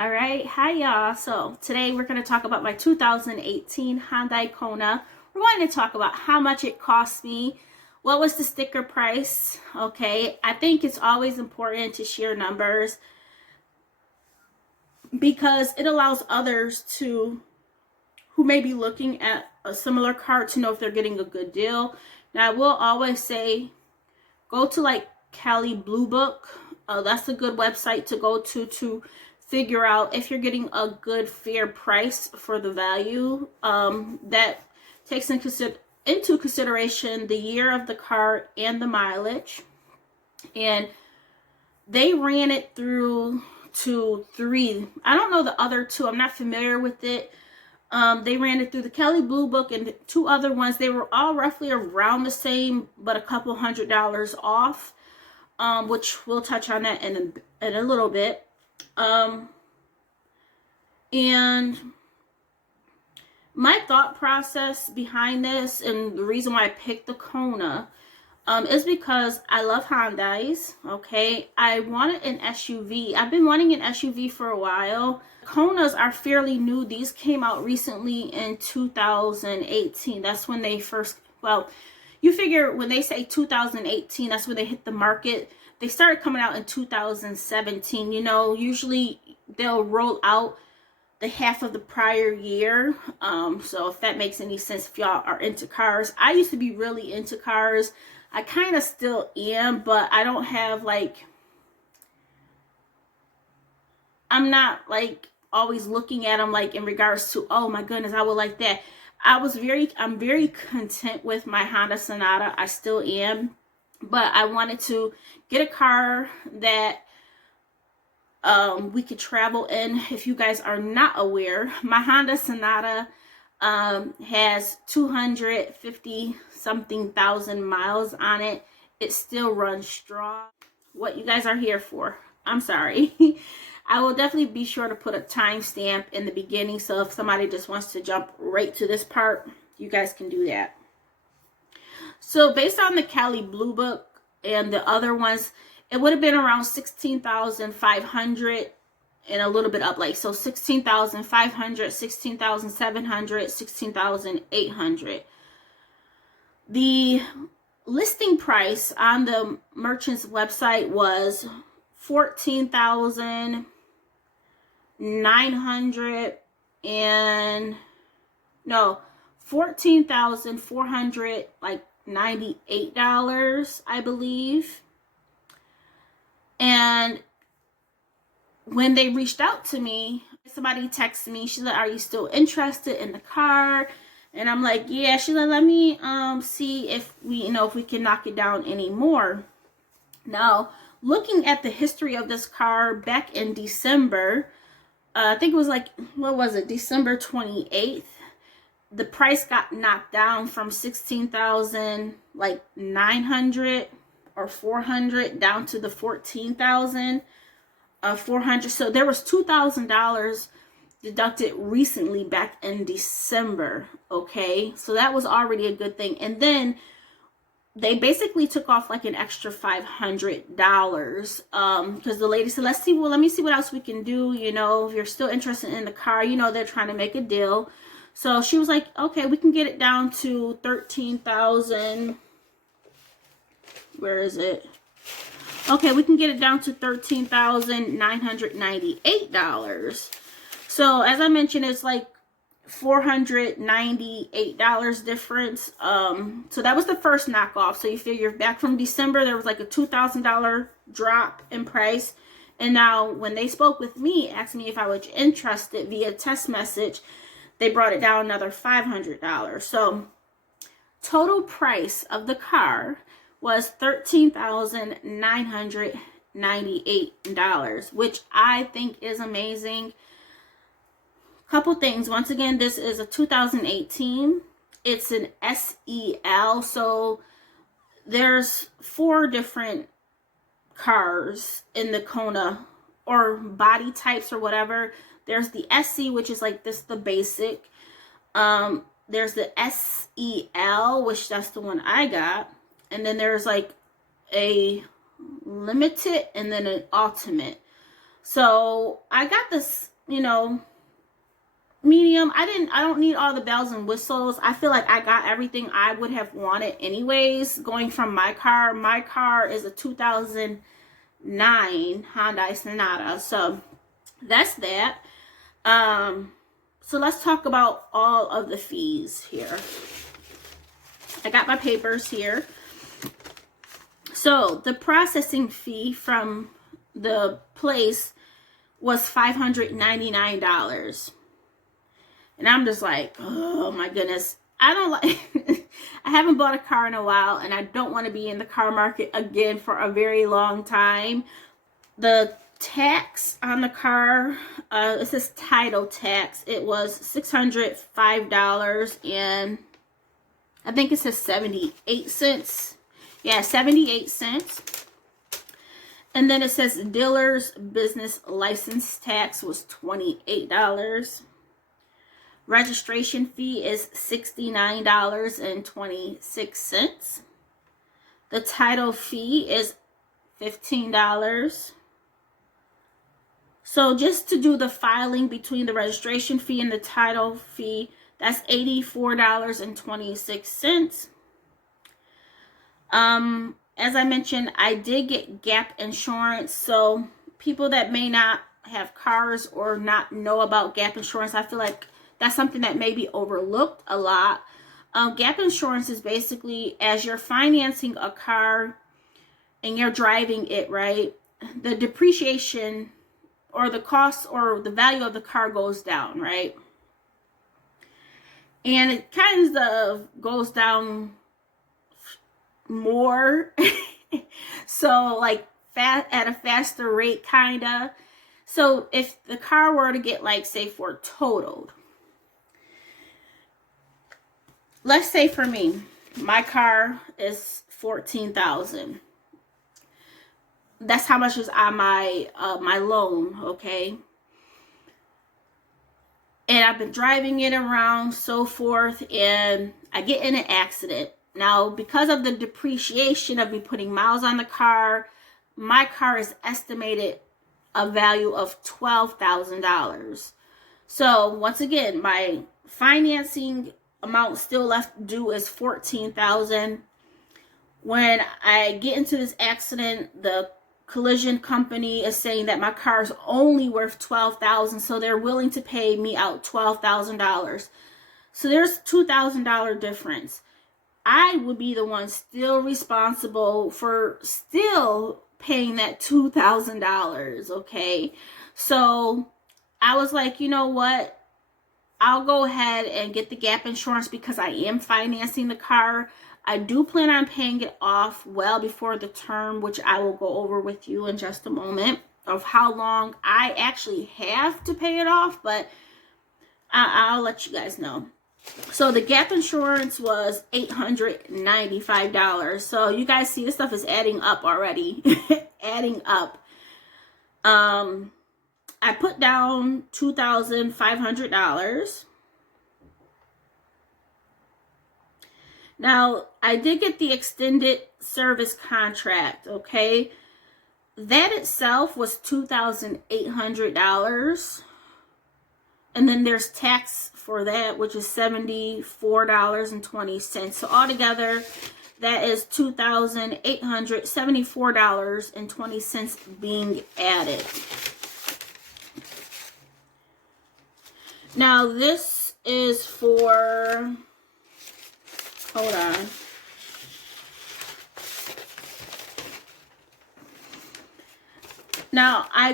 All right, hi y'all. So today we're going to talk about my 2018 Hyundai Kona. We're going to talk about how much it cost me, what was the sticker price. Okay, I think it's always important to share numbers because it allows others who may be looking at a similar car to know if they're getting a good deal. Now I will always say go to like Cali Blue Book. That's a good website to go to figure out if you're getting a good fair price for the value. That takes into consideration the year of the car and the mileage. And they ran it through to 3. I don't know the other 2. I'm not familiar with it. They ran it through the Cali Blue Book and 2 other ones. They were all roughly around the same, but a couple $100 off, which we'll touch on that in a little bit. And my thought process behind this and the reason why I picked the Kona is because I love Hyundais. Okay, I wanted an SUV. I've been wanting an SUV for a while. Konas are fairly new. These came out recently in 2018. That's when they first, well, you figure when they say 2018, that's when they hit the market. They started coming out in 2017. You know, usually they'll roll out the half of the prior year. So if that makes any sense, if y'all are into cars. I used to be really into cars. I kind of still am, but I don't have like, I'm not like always looking at them like in regards to, oh my goodness, I would like that. I'm very content with my Honda Sonata. I still am, but I wanted to get a car that we could travel in. If you guys are not aware, my Honda Sonata has 250 something thousand miles on it. It still runs strong. What you guys are here for. I'm sorry. I will definitely be sure to put a timestamp in the beginning, so if somebody just wants to jump right to this part, you guys can do that. So based on the Cali Blue Book and the other ones, it would have been around 16,500 and a little bit up, like so 16,500, 16,700, 16,800. The listing price on the merchant's website was 14,900 and no, 14,400 like $98, I believe. And when they reached out to me, somebody texted me. She's like, "Are you still interested in the car?" And I'm like, "Yeah." She's like, "Let me see if we can knock it down any more." Now, looking at the history of this car back in December, I think it was like, what was it, December 28th, the price got knocked down from 16,000 like 900 or 400 down to the 14,400. So there was $2,000 deducted recently back in December. Okay, so that was already a good thing. And then they basically took off like an extra $500 because the lady said, let me see what else we can do. You know, if you're still interested in the car, you know, they're trying to make a deal. So she was like, okay, we can get it down to 13,000. Where is it? Okay, we can get it down to $13,998. So as I mentioned, it's like $498 difference. So that was the first knockoff. So you figure back from December, there was like a $2,000 drop in price. And now when they spoke with me, asked me if I was interested via text message, they brought it down another $500. So total price of the car was $13,998, which I think is amazing. Couple things. Once again, this is a 2018. It's an SEL, so there's 4 different cars in the Kona, or body types or whatever. There's the SC, which is like this, the basic. There's the SEL, which that's the one I got. And then there's like a limited and then an ultimate. So I got this, you know, medium. I don't need all the bells and whistles. I feel like I got everything I would have wanted anyways, going from my car. My car is a 2009 Hyundai Sonata. So that's that. So let's talk about all of the fees here. I got my papers here. So the processing fee from the place was $599. And I'm just like, oh my goodness. I don't like, I haven't bought a car in a while, and I don't want to be in the car market again for a very long time. The tax on the car, it says title tax. It was $605, and I think it says 78 cents. Yeah, 78 cents. And then it says dealer's business license tax was $28. Registration fee is $69.26. The title fee is $15. So just to do the filing between the registration fee and the title fee, that's $84.26. As I mentioned, I did get gap insurance. So people that may not have cars or not know about gap insurance, I feel like that's something that may be overlooked a lot. Gap insurance is basically, as you're financing a car and you're driving it, right, the depreciation or the cost or the value of the car goes down, right? And it kind of goes down more. So like at a faster rate, kind of. So if the car were to get, like, say, for totaled, let's say for me, my car is $14,000. That's how much is on my my loan, okay? And I've been driving it around, so forth, and I get in an accident. Now, because of the depreciation of me putting miles on the car, my car is estimated a value of $12,000. So once again, my financing amount still left due is $14,000. When I get into this accident, the collision company is saying that my car is only worth $12,000, so they're willing to pay me out $12,000. So there's $2,000 difference. I would be the one still responsible for still paying that $2,000, okay? So I was like, you know what? I'll go ahead and get the gap insurance because I am financing the car. I do plan on paying it off well before the term, which I will go over with you in just a moment, of how long I actually have to pay it off, but I'll let you guys know. So the gap insurance was $895. So you guys see this stuff is adding up already. Adding up. I put down $2,500. Now, I did get the extended service contract, okay? That itself was $2,800. And then there's tax for that, which is $74.20. So altogether, that is $2,874.20 being added. Now, this is for, hold on. Now, I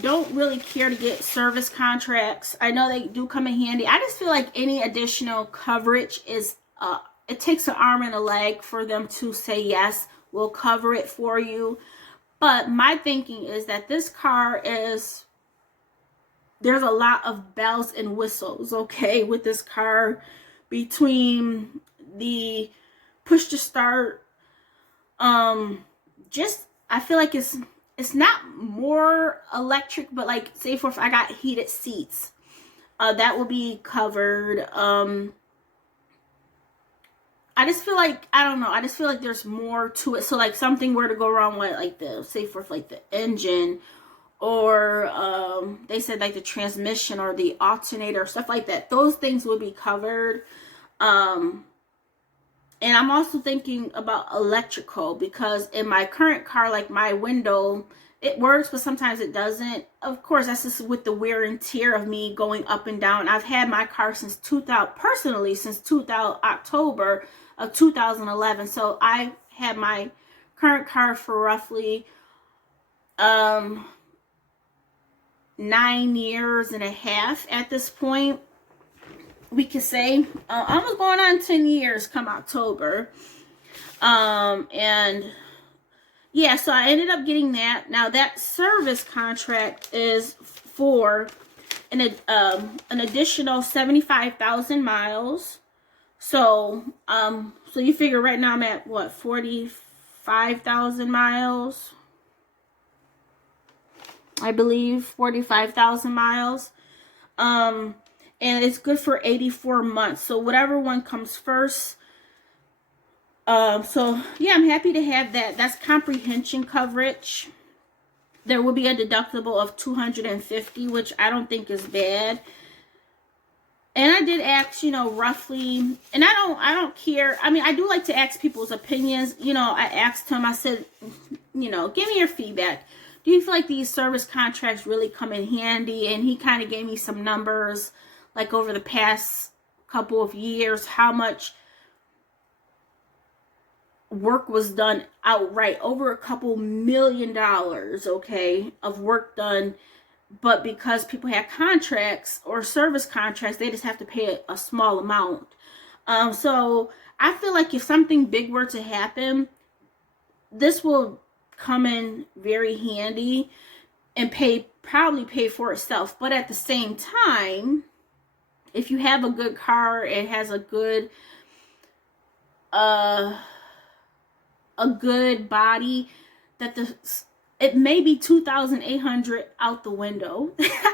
don't really care to get service contracts. I know they do come in handy. I just feel like any additional coverage is, it takes an arm and a leg for them to say, yes, we'll cover it for you. But my thinking is that this car is, there's a lot of bells and whistles, okay, with this car, between the push to start, just, I feel like it's not more electric, but like, say for if I got heated seats, that will be covered. I just feel like, I don't know, I just feel like there's more to it. So like something were to go wrong with like the, say for like the engine or they said like the transmission or the alternator, stuff like that. Those things would be covered. And I'm also thinking about electrical, because in my current car, like my window, it works, but sometimes it doesn't. Of course, that's just with the wear and tear of me going up and down. I've had my car since 2000, personally, since October of 2011. So I had my current car for roughly 9 years and a half at this point. We could say almost going on 10 years come October. And yeah, so I ended up getting that. Now that service contract is for an additional 75,000 miles. So so you figure right now I'm at what, 45,000 miles, I believe, 45,000 miles. And it's good for 84 months. So whatever one comes first. So yeah, I'm happy to have that. That's comprehension coverage. There will be a deductible of $250, which I don't think is bad. And I did ask, you know, roughly, and I don't care. I mean, I do like to ask people's opinions. You know, I asked him, I said, you know, give me your feedback. Do you feel like these service contracts really come in handy? And he kind of gave me some numbers, like over the past couple of years, how much work was done outright, over a couple $1 million, okay, of work done. But because people have contracts or service contracts, they just have to pay a small amount. So I feel like if something big were to happen, this will come in very handy and probably pay for itself. But at the same time, if you have a good car, it has a good body, that it may be $2,800 out the window.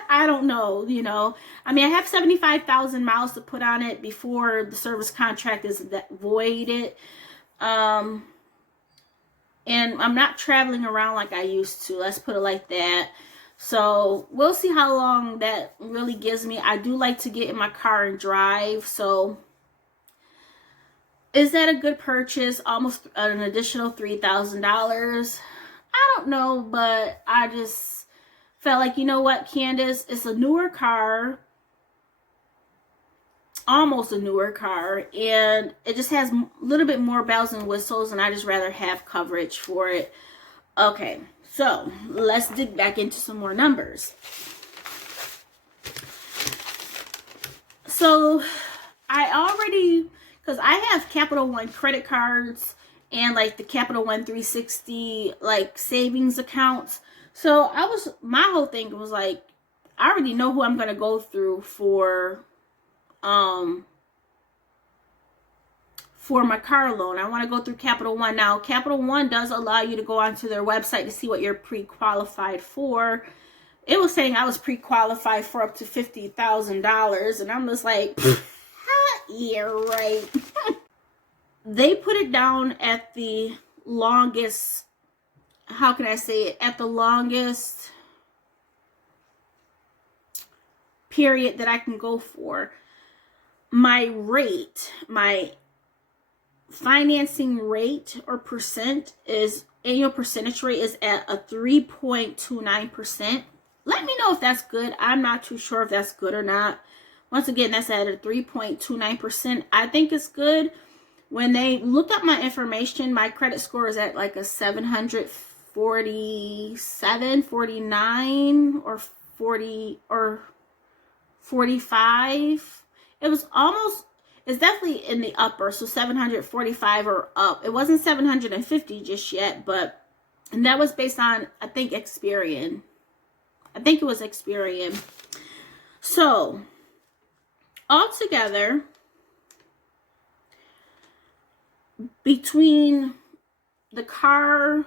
I don't know, you know. I mean, I have 75,000 miles to put on it before the service contract is voided. And I'm not traveling around like I used to. Let's put it like that. So we'll see how long that really gives me. I do like to get in my car and drive. So is that a good purchase? Almost an additional $3,000. I don't know, but I just felt like, you know what, Candace, it's a newer car, almost a newer car, and it just has a little bit more bells and whistles, and I just rather have coverage for it. Okay, so let's dig back into some more numbers. So I already, because I have Capital One credit cards and like the Capital One 360 like savings accounts. So my whole thing was like, I already know who I'm gonna go through for my car loan. I want to go through Capital One. Now, Capital One does allow you to go onto their website to see what you're pre-qualified for. It was saying I was pre-qualified for up to $50,000, and I'm just like, yeah, right. They put it down at the longest, how can I say it, at the longest period that I can go for. My rate, my financing rate or annual percentage rate is at a 3.29%. Let me know if that's good. I'm not too sure if that's good or not. Once again, that's at a 3.29%. I think it's good. When they looked up my information, my credit score is at like a 747, 49, or 40, or 45. It was almost, it's definitely in the upper, so 745 or up. It wasn't 750 just yet, and that was based on, I think, Experian. I think it was Experian. So, altogether, between the car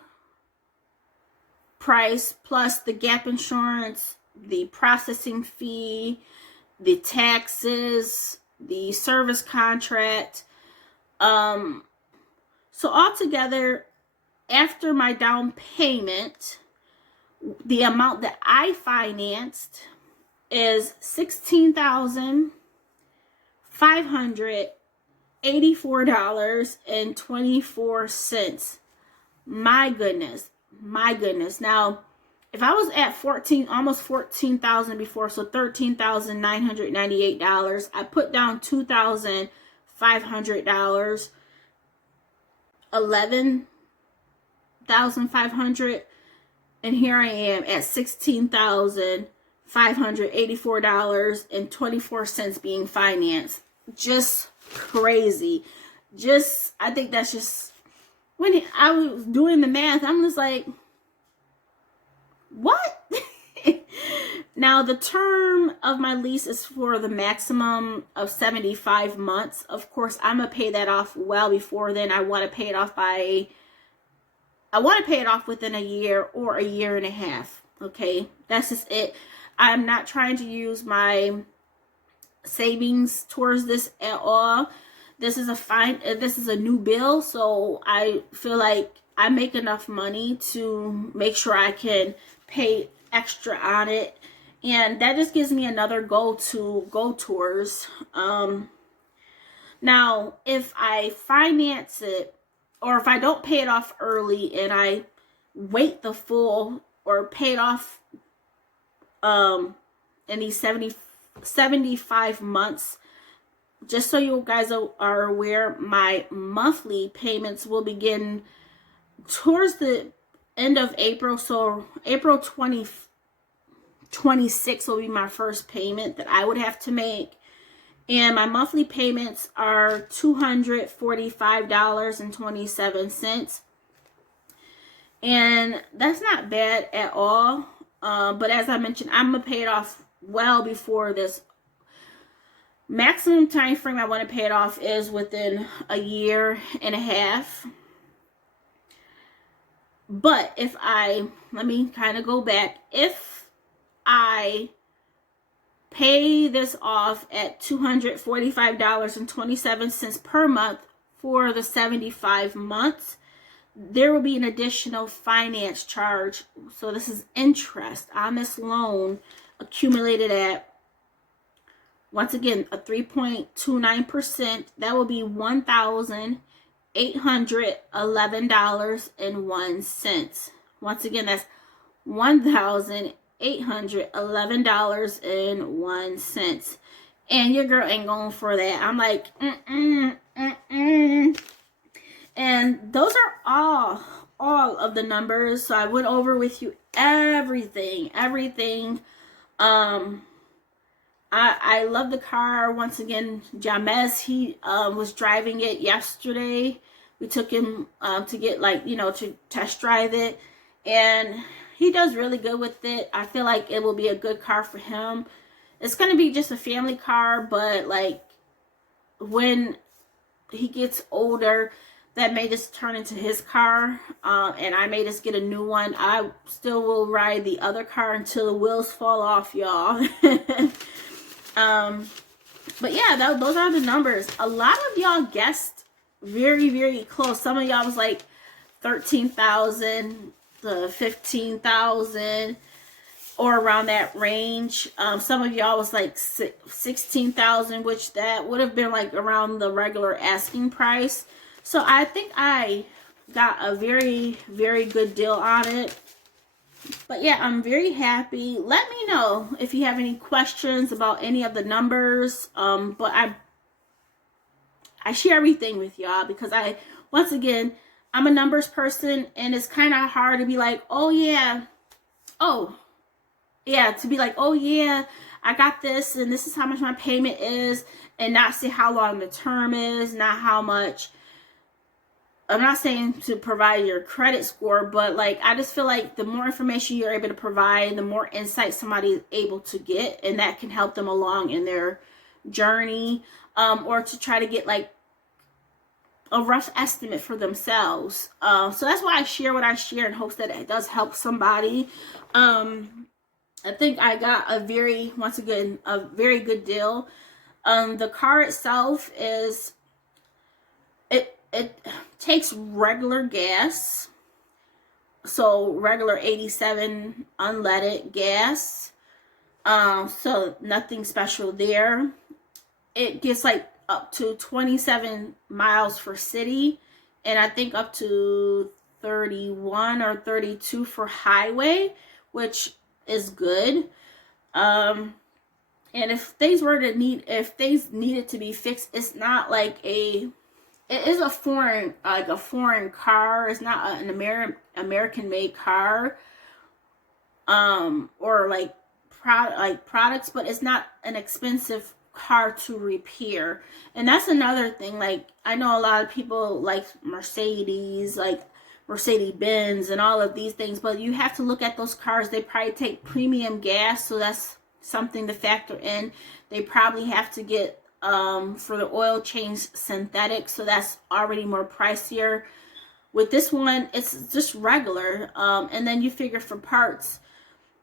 price plus the gap insurance, the processing fee, the taxes, the service contract, so altogether, after my down payment, The amount that I financed is $16,584.24. My goodness. My goodness. Now, if I was at almost 14,000 before, so $13,998, I put down $2,500, 11,500, and here I am at $16,584.24 being financed. Just crazy. I think that's just, when I was doing the math, I'm just like, what? Now, the term of my lease is for the maximum of 75 months. Of course, I'm going to pay that off well before then. I want to pay it off within a year or a year and a half. Okay, that's just it. I'm not trying to use my savings towards this at all. This is a new bill, so I feel like I make enough money to make sure I can pay extra on it, and that just gives me another goal to go towards. Now, if I finance it, or if I don't pay it off early and I wait the full, or pay it off in these 75 months, just so you guys are aware, my monthly payments will begin towards the end of April. So April 2026 will be my first payment that I would have to make. And my monthly payments are $245.27. And that's not bad at all. But as I mentioned, I'm going to pay it off well before this. Maximum time frame I want to pay it off is within a year and a half. But let me kind of go back. If I pay this off at $245.27 per month for the 75 months, there will be an additional finance charge. So this is interest on this loan accumulated at, once again, a 3.29%. That will be $1,811.01. Once again, that's $1,811.01. And your girl ain't going for that. I'm like, And those are all of the numbers. So I went over with you everything. I love the car. Once again, James, he was driving it yesterday. We took him to get, to test drive it, and he does really good with it. I feel like it will be a good car for him. It's going to be just a family car, but when he gets older, that may just turn into his car, and I may just get a new one. I still will ride the other car until the wheels fall off, y'all. But yeah, those are the numbers. A lot of y'all guessed very, very close. Some of y'all was like 13,000 to 15,000, or around that range. Some of y'all was like 16,000, which that would have been like around the regular asking price. So I think I got a very, very good deal on it. But yeah, I'm very happy. Let me know if you have any questions about any of the numbers. But I share everything with y'all because once again, I'm a numbers person, and it's kind of hard to be like, to be like, oh yeah, I got this, and this is how much my payment is, and not see how long the term is, not how much. I'm not saying to provide your credit score, but I just feel like the more information you're able to provide, the more insight somebody is able to get, and that can help them along in their journey, or to try to get a rough estimate for themselves. So that's why I share what I share in hopes that it does help somebody. I think I got a very good deal. The car itself it takes regular gas. So regular 87 unleaded gas. So nothing special there. It gets like up to 27 miles for city, and I think up to 31 or 32 for highway, which is good. And if things needed to be fixed, it's not like it is a foreign car. It's not an American made car, or like products, but it's not an expensive car to repair. And that's another thing. Like, I know a lot of people like Mercedes Benz and all of these things, but you have to look at those cars. They probably take premium gas, so that's something to factor in. They probably have to get for the oil change synthetic, so that's already more pricier. With this one, it's just regular, and then you figure for parts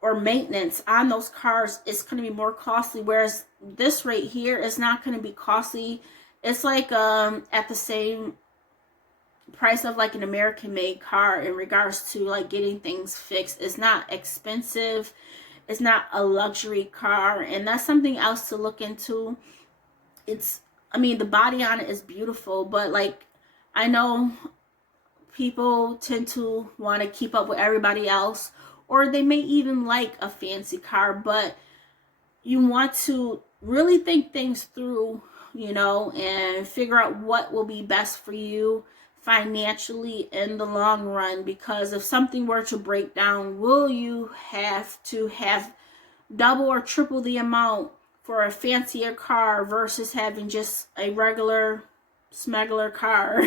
or maintenance on those cars, it's going to be more costly, whereas this right here is not going to be costly. It's like at the same price of like an American made car in regards to like getting things fixed. It's not expensive. It's not a luxury car, and that's something else to look into. The body on it is beautiful, but like, I know people tend to want to keep up with everybody else, or they may even like a fancy car, but you want to really think things through, and figure out what will be best for you financially in the long run. Because if something were to break down, will you have to have double or triple the amount for a fancier car versus having just a regular smuggler car?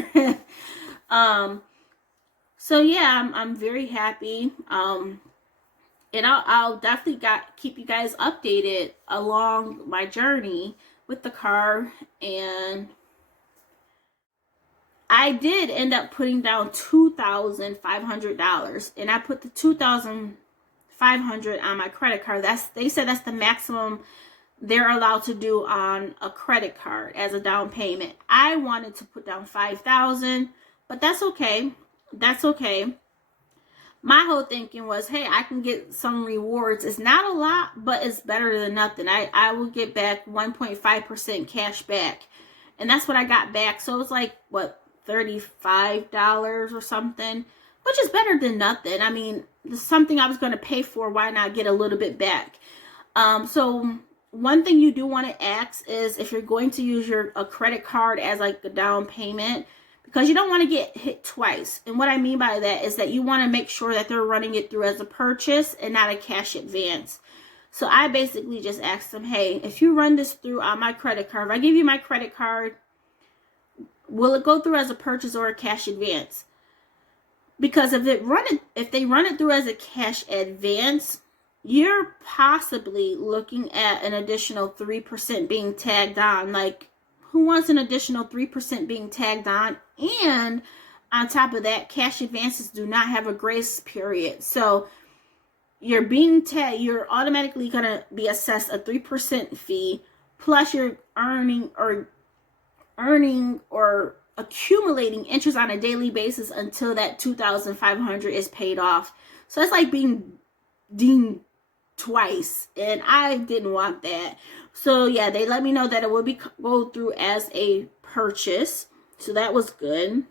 So yeah, I'm very happy. And I'll definitely keep you guys updated along my journey with the car. And I did end up putting down $2,500, and I put the $2,500 on my credit card. They said that's the maximum they're allowed to do on a credit card as a down payment. I wanted to put down $5,000, but that's okay. That's okay. My whole thinking was, hey, I can get some rewards. It's not a lot, but it's better than nothing. I will get back 1.5% cash back. And that's what I got back. So it was like, what, $35 or something, which is better than nothing. I mean, something I was going to pay for, why not get a little bit back? So one thing you do want to ask is if you're going to use a credit card as like a down payment, because you don't want to get hit twice. And what I mean by that is that you want to make sure that they're running it through as a purchase and not a cash advance. So I basically just asked them, hey, if you run this through on my credit card, if I give you my credit card, will it go through as a purchase or a cash advance? Because if they run it through as a cash advance, you're possibly looking at an additional 3% being tagged on. Like, who wants an additional 3% being tagged on? And on top of that, cash advances do not have a grace period. So you're automatically going to be assessed a 3% fee, plus you're earning or accumulating interest on a daily basis until that $2,500 is paid off. So it's like being dinged twice, and I didn't want that. So yeah, they let me know that it will go through as a purchase, so that was good.